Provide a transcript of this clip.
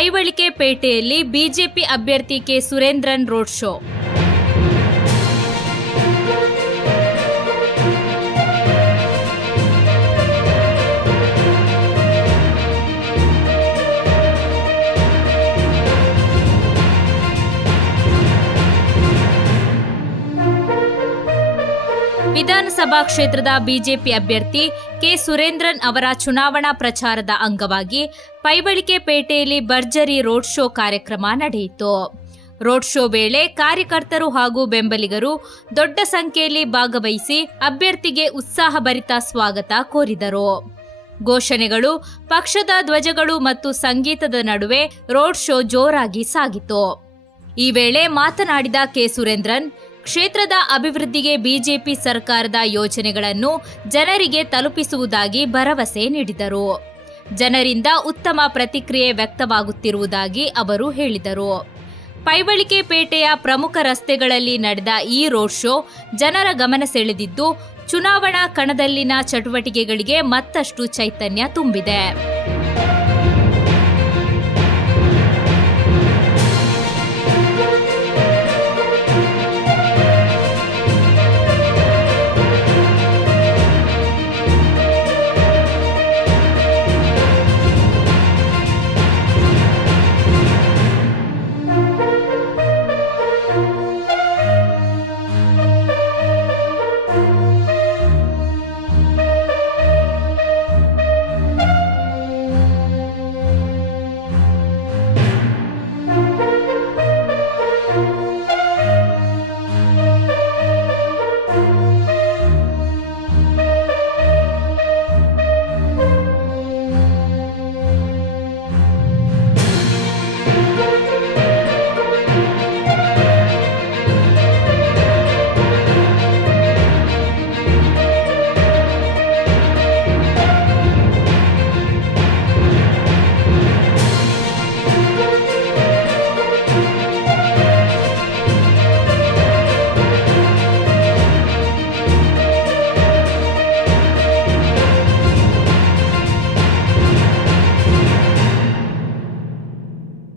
ಪೈವಳಿಕೆ ಪೇಟೆಯಲ್ಲಿ ಬಿಜೆಪಿ ಅಭ್ಯರ್ಥಿ K Surendran road show. ವಿಧಾನಸಭಾ ಕ್ಷೇತ್ರದ ಬಿಜೆಪಿ ಅಭ್ಯರ್ಥಿ ಕೆ ಸುರೇಂದ್ರನ್ ಅವರ ಚುನಾವಣಾ ಪ್ರಚಾರದ ಅಂಗವಾಗಿ ಪೈವಳಿಕೆ ಪೇಟೆಯಲ್ಲಿ ಭರ್ಜರಿ ರೋಡ್ ಶೋ ಕಾರ್ಯಕ್ರಮ ನಡೆಯಿತು. ರೋಡ್ ಶೋ ವೇಳೆ ಕಾರ್ಯಕರ್ತರು ಹಾಗೂ ಬೆಂಬಲಿಗರು ದೊಡ್ಡ ಸಂಖ್ಯೆಯಲ್ಲಿ ಭಾಗವಹಿಸಿ ಅಭ್ಯರ್ಥಿಗೆ ಉತ್ಸಾಹಭರಿತ ಸ್ವಾಗತ ಕೋರಿದರು. ಘೋಷಣೆಗಳು, ಪಕ್ಷದ ಧ್ವಜಗಳು ಮತ್ತು ಸಂಗೀತದ ನಡುವೆ ರೋಡ್ ಶೋ ಜೋರಾಗಿ ಸಾಗಿತು. ಈ ವೇಳೆ ಮಾತನಾಡಿದ ಕೆ ಸುರೇಂದ್ರನ್, ಕ್ಷೇತ್ರದ ಅಭಿವೃದ್ಧಿಗೆ ಬಿಜೆಪಿ ಸರ್ಕಾರದ ಯೋಜನೆಗಳನ್ನು ಜನರಿಗೆ ತಲುಪಿಸುವುದಾಗಿ ಭರವಸೆ ನೀಡಿದರು. ಜನರಿಂದ ಉತ್ತಮ ಪ್ರತಿಕ್ರಿಯೆ ವ್ಯಕ್ತವಾಗುತ್ತಿರುವುದಾಗಿ ಅವರು ಹೇಳಿದರು. ಪೈವಳಿಕೆ ಪೇಟೆಯ ಪ್ರಮುಖ ರಸ್ತೆಗಳಲ್ಲಿ ನಡೆದ ಈ ರೋಡ್ ಶೋ ಜನರ ಗಮನ ಸೆಳೆದಿದ್ದು, ಚುನಾವಣಾ ಕಣದಲ್ಲಿನ ಚಟುವಟಿಕೆಗಳಿಗೆ ಮತ್ತಷ್ಟು ಚೈತನ್ಯ ತುಂಬಿದೆ.